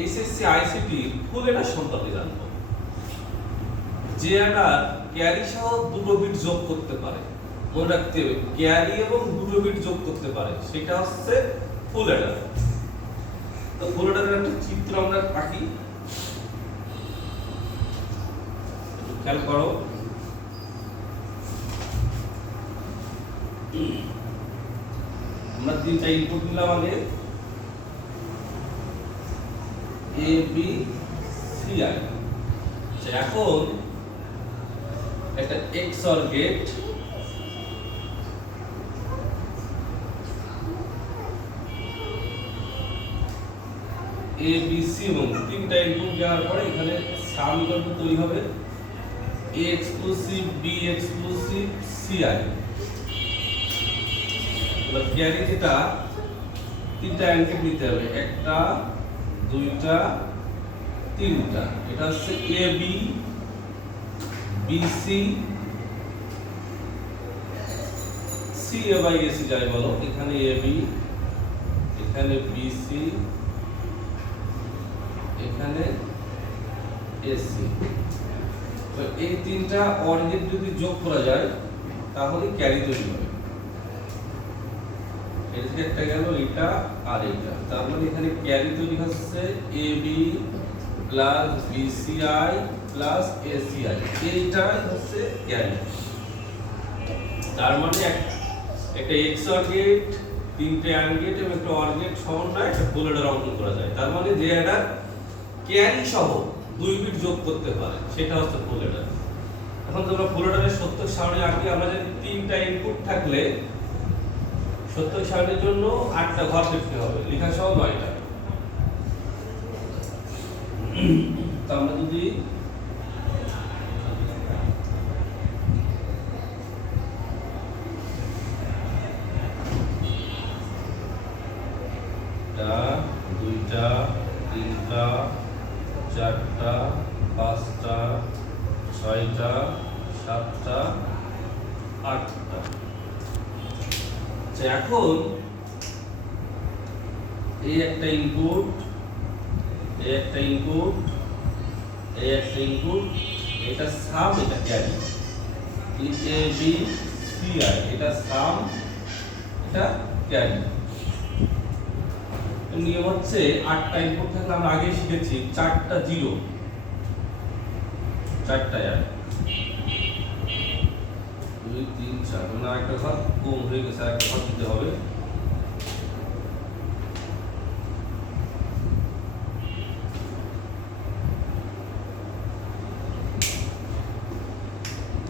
HSC ICT ফুল এটা সম্পর্কে জানবো। যে একটা ক্যারি সহ দুটো বিট যোগ করতে পারে, মনে রাখতে হবে ক্যারি এবং দুটো বিট যোগ করতে পারে, সেটা হচ্ছে ফুল অ্যাডার। তো ফুল অ্যাডারের একটা চিত্র আমরা আঁকি, খেয়াল করো। আমরা তিনটা ইনপুট নিলাম আগে, এ বি সি আই। এখন একটা XOR gate A B C এবং তিনটা ইনপুট দেওয়ার পরে এখানে সমীকরণ তৈরি হবে A exclusive B exclusive C I. এবার ক্যারি যেটা তিনটা অ্যান্ড নিতে হবে, একটা দুইটা তিনটা। এটা হচ্ছে A B B C C A by A C যাই বলো, এখানে এ বি, এখানে বি সি, এখানে এ সি। তো এই তিনটা অর গেট যদি যোগ করা যায় তাহলে ক্যারি তৈরি হবে। এটা থেকে একটা গেল এটা আর এটা, তার মানে এখানে ক্যারি তৈরি হচ্ছে A B plus B C I plus A C I, এইটা হচ্ছে ক্যারি। তার মানে একটা XOR গেট, তিনটে AND গেট এবং একটা OR গেট সমন্বয়ে একটা ফুল অ্যাডার অঙ্কন করা যায়। তার মানে যে অ্যাডার ক্যারি সহ দুই বিট যোগ করতে পারে সেটা হচ্ছে ফুল অ্যাডার। এখন তোমরা ফুল অ্যাডারের সত্যক সারণী আঁকি। আমরা জানি তিনটা ইনপুট থাকলে সত্যক সারণীর জন্য 8টা ঘর লিখতে হবে, লেখা সহ 9টা। তো আমরা যদি দুইটা তিনটা চারটা পাঁচটা ছয়টা সাতটা আটটা। এখন এই একটা ইনপুট, এই একটা ইনপুট, এই একটা ইনপুট, এটা সাম, এটা carry, A B C I, এটা সাম, এটা ক্যারি। নিয়ম হচ্ছে 8টা ইনপুট থাকলে আমরা আগে শিখেছি 4টা 0, 4টা 1, 2 3 4। মানে একটা ঘর কম হয়ে গেছে, একটা ঘর দিতে হবে।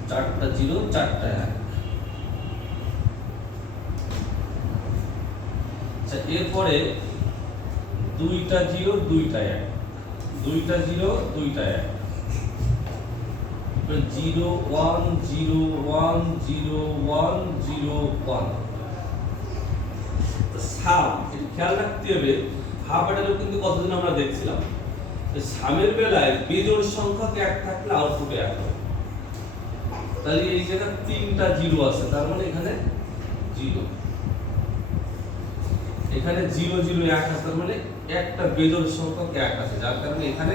চারটা 0, 4টা 1। আচ্ছা, এরপরে দুইটা 0, দুইটা 1, দুইটা 0, দুইটা 1, 0 1 0 1 0 1 0 1। সাম এটা খেয়াল রাখতে হবে, হাফ অ্যাডারও কিন্তু কতদিন আমরা দেখছিলাম যে সামের বেলায় বিজোড় সংখ্যক 1 থাকলে আউটপুটে 1 হবে। তাহলে এই জায়গা তিনটা 0 আছে, তার মানে এখানে 0, এখানে 0 0 1 আছে, তার মানে একটা বিজোড় সংখ্যক 1 আছে, যার কারণে এখানে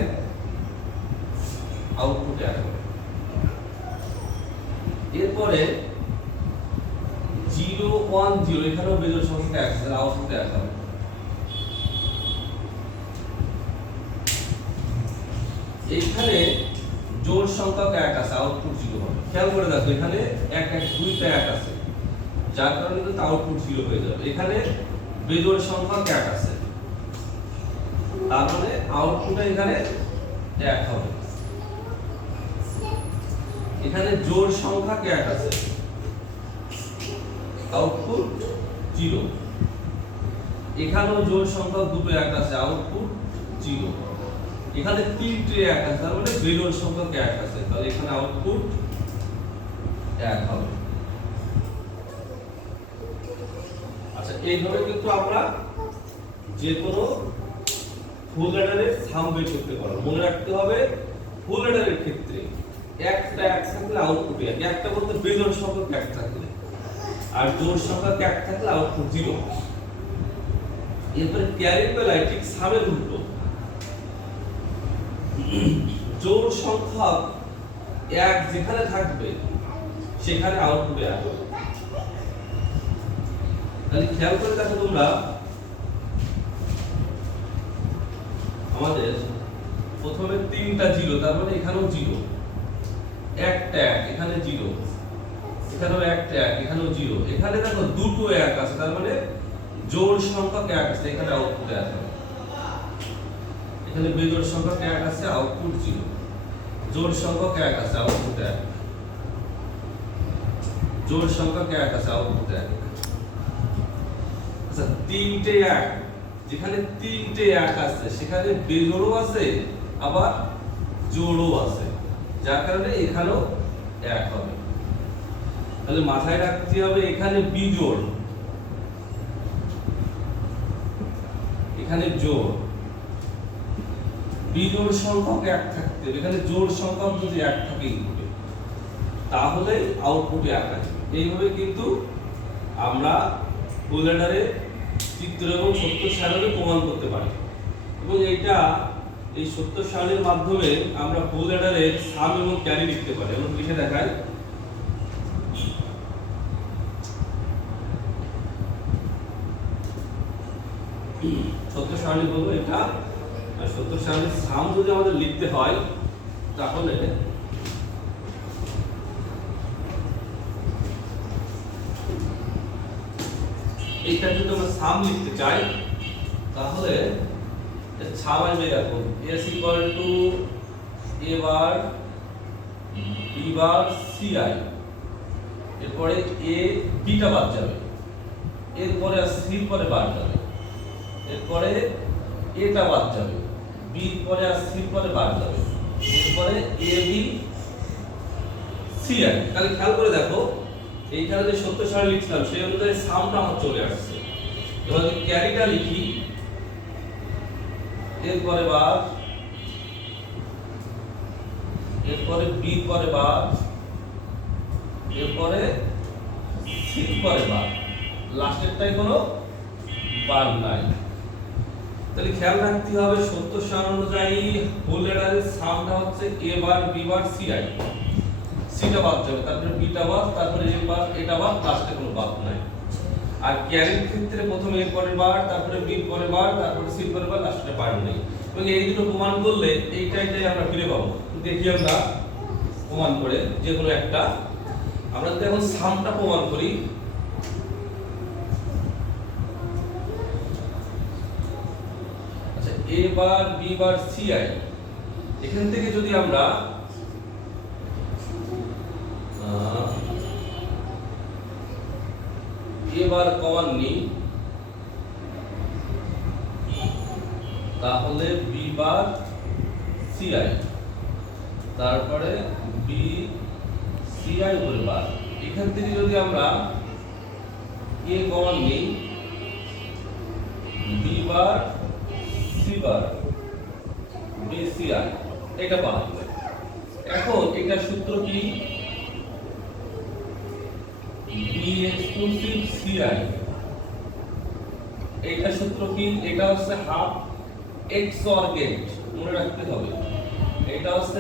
আউটপুটে 1 হবে। এরপরে 0 1 0, এখানেও বিজোড় সংখ্যা 1 আছে, আউটপুটে 1 হবে। এইখানে জোড় সংখ্যা 1 আছে, আউটপুট 0 হবে। খেয়াল করে দেখো, এখানে 1 1 দুইটা 1 আছে, যার কারণে কিন্তু আউটপুট 0 হয়ে যাবে। এখানে বিজোড় সংখ্যা 1 আছে, তার মানে আউটপুটে এখানে 1 হবে। এখানে জোড় সংখ্যা 1 আছে, আউটপুট 0। এখানেও জোড় সংখ্যা দুটো 1 আছে, আউটপুট 0। এখানে তিনটে 1 আছে, তার মানে বিজোড় সংখ্যা 1 আছে, তাহলে এখানে আউটপুট 1 হবে। আচ্ছা, এইভাবে কিন্তু আমরা যে কোনো ফুল অ্যাডারের সাম বের করতে পারবো। মনে রাখতে হবে ফুল অ্যাডারের ক্ষেত্রে একটা 1 থাকলে আউটপুট 1, একটা বলতে বিজোড় সংখ্যক 1 থাকলে, আর জোড় সংখ্যক 1 থাকলে আউটপুট 0। এরপরে ক্যারির বেলায় ঠিক সামের উল্টো, জোড় সংখ্যা এক যেখানে থাকবে সেখানে আউটপুটে আসবে। তাহলে খেয়াল করে দেখো তোমরা, আমাদের প্রথমে তিনটা জিরো, তার মানে এখানেও জিরো, একটা এক, এখানে জিরো, এখানেও একটা এক, এখানেও জিরো, এখানে দেখো দুটো এক আছে, তার মানে জোড় সংখ্যক এক আছে, এখানে আউটপুটে আসবে। এখানে বেজোড় সংখ্যক এক আছে, আউটপুট জিরো। জোড় সংখ্যক এক আছে, আউটপুট এক। জোড় সংখ্যক এক আছে, আউটপুট এক। আচ্ছা, তিনটে এক, যেখানে তিনটে এক আছে সেখানে বেজোড়ও আছে আবার জোড়ও আছে, যার কারণে এখানেও এক হবে। তাহলে মাথায় রাখতে হবে এখানে বিজোড়, এখানে জোড়। বিজোড় সংখ্যক এক থাকতে হবে, এখানে জোড় সংখ্যক যদি এক থাকে ইনপুটে, তাহলে আউটপুটে এক আসবে। এইভাবে কিন্তু আমরা ফুল অ্যাডারে চিত্র এবং সত্য সারণী প্রমাণ করতে পারি। এবং এইটা এই সত্য সারণীর মাধ্যমে আমরা ফুল অ্যাডারে সাম এবং ক্যারি লিখতে পারি। আমরা লিখে দেখাই। সত্য সারণী বলবো এটা, আর সত্য সারণীর সাম যদি আমাদের লিখতে হয় তাহলে এইটা যদি আমরা সাম লিখতে চাই তাহলে সাম আসবে এরকম, s equal to a bar b bar ci, এরপরে a bটা বাদ যাবে, এরপরে c পরে বাদ যাবে, এরপরে a টা বাদ যাবে, b পরে আর c পরে বাদ যাবে, এরপরে a b ci। তাহলে খেয়াল করে দেখো, এইখানে যে সত্য সারণী লিখছিলাম সেই অনুযায়ী সামটা আমার চলে আসছে। এবার যদি ক্যারিটা লিখি, এরপরে বার, এরপরে বি পরে বার, এরপরে সি পরে বার, লাস্টেরটাই কোনো বার নাই। তাহলে খেয়াল রাখতে হবে সত্য সারণী অনুযায়ী হোল অ্যাডারের সামটা হচ্ছে A bar B bar C I, সিটা বাদ যাবে, তারপরে বিটা বাদ, তারপরে এ বার এটা বাদ, লাস্টে কোনো বাদ নাই। আর ক্যারির ক্ষেত্রে প্রথমে এর পরে বার, তারপরে বি পরে বার, তারপরে সি পরে বার, লাস্টে বার নেই। এবং এই দুটো প্রমাণ করলে এইটাই আমরা ফিরে পাবো। দেখি আমরা প্রমাণ করে যে কোনো একটা। আমরা যদি এখন সামটা প্রমাণ করি, আচ্ছা A bar B bar C I, এখান থেকে যদি আমরা এবার কমন নিই তাহলে বি বার সি আই, তারপরে বি সি আই উপরে বার। এখান থেকে যদি আমরা এ কমন নিই, B bar C bar B C I, এটা পাওয়া যাবে। এখন এটা সূত্র কি? বি এক্সক্লুসিভ সি আই, এটা সূত্র কি? এটা হচ্ছে হাফ এক্স অর গেট, মনে রাখতে হবে। এটা হচ্ছে